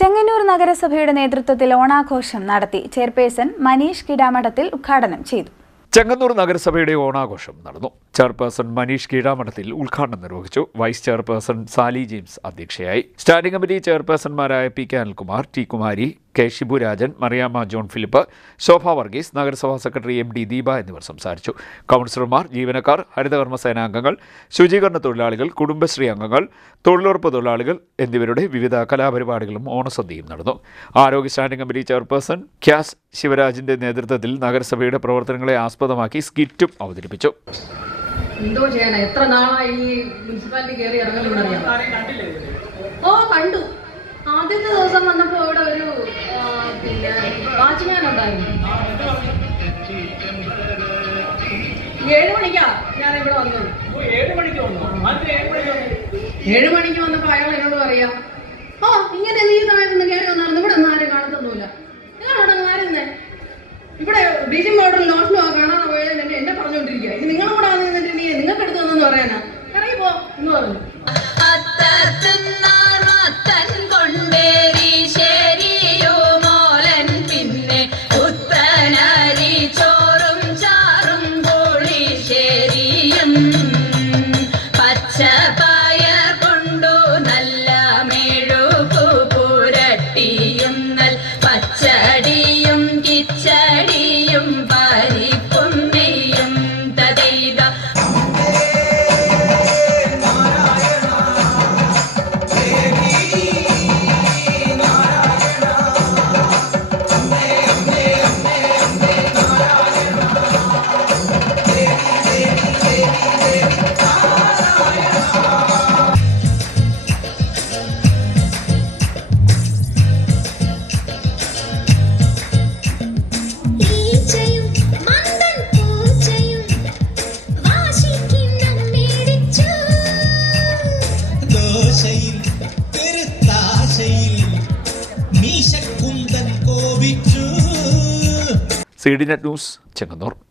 ചെങ്ങന്നൂർ നഗരസഭയുടെ നേതൃത്വത്തിൽ ഓണാഘോഷം നടത്തി. ചെയർപേഴ്സൺ മനീഷ് കിടാമഠത്തിൽ ഉദ്ഘാടനം ചെയ്തു. ചെങ്ങന്നൂർ നഗരസഭയുടെ ഓണാഘോഷം നടന്നു. ചെയർപേഴ്സൺ മനീഷ് കീഴാമഠത്തിൽ ഉദ്ഘാടനം നിർവഹിച്ചു. വൈസ് ചെയർപേഴ്സൺ സാലി ജെയിംസ് അധ്യക്ഷയായി. സ്റ്റാൻഡിംഗ് കമ്മിറ്റി ചെയർപേഴ്സൺമാരായ P K Anilkumar, T Kumari, K Shiburajan, Mariyamma John Philip, Shobha Varghese, നഗരസഭാ സെക്രട്ടറി എം ഡി ദീപ എന്നിവർ സംസാരിച്ചു. കൗൺസിലർമാർ, ജീവനക്കാർ, ഹരിതകർമ്മ സേനാംഗങ്ങൾ, ശുചീകരണ തൊഴിലാളികൾ, കുടുംബശ്രീ അംഗങ്ങൾ, തൊഴിലുറപ്പ് തൊഴിലാളികൾ എന്നിവരുടെ വിവിധ കലാപരിപാടികളും ഓണസദ്യയും നടന്നു. ആരോഗ്യ സ്റ്റാൻഡിംഗ് കമ്മിറ്റി ചെയർപേഴ്സൺ ക്യാസ് ശിവരാജിന്റെ നേതൃത്വത്തിൽ നഗരസഭയുടെ പ്രവർത്തനങ്ങളെ ആസ്പദമാക്കി സ്കിറ്റും അവതരിപ്പിച്ചു. എന്തോ ചെയ്യാനാ, എത്ര നാളായി ഈ മുനിസിപ്പാലിറ്റി കയറി ഇറങ്ങലുണ്ടറിയാം. കണ്ടു. ആദ്യത്തെ ദിവസം വന്നപ്പോ ഇവിടെ ഒരു വാച്ച്മാൻ ഉണ്ടായിരുന്നു. 7 മണിക്കാ ഞാൻ ഇവിടെ വന്നത്. 7 മണിക്ക് വന്നപ്പോ അയാൾ എന്നോട് പറയാം, ഇങ്ങനെ ഈ സമയത്തൊന്നും കയറി വന്നായിരുന്നു, ഇവിടെ ഒന്നും ആരും കാണത്തൊന്നുമില്ല. നിങ്ങളവിടെ ആരുന്നേ ഇവിടെ ബ്ലീച്ചിങ് പൗഡർ ലോഷനോ കാണാതെ പോയത് എന്നെ പറഞ്ഞുകൊണ്ടിരിക്കുക. ഇത് നിങ്ങളും കൂടെ വന്നിട്ട് നിങ്ങൾക്ക് എടുത്തു വന്നെന്ന് പറയാനാ, ഇറങ്ങിപ്പോ എന്ന് പറഞ്ഞു. പച്ചടിയും കിച്ചടിയും പരിപ്പും നെയ്യും തതൈത CDNet ന്യൂസ്, ചെങ്ങന്നൂർ.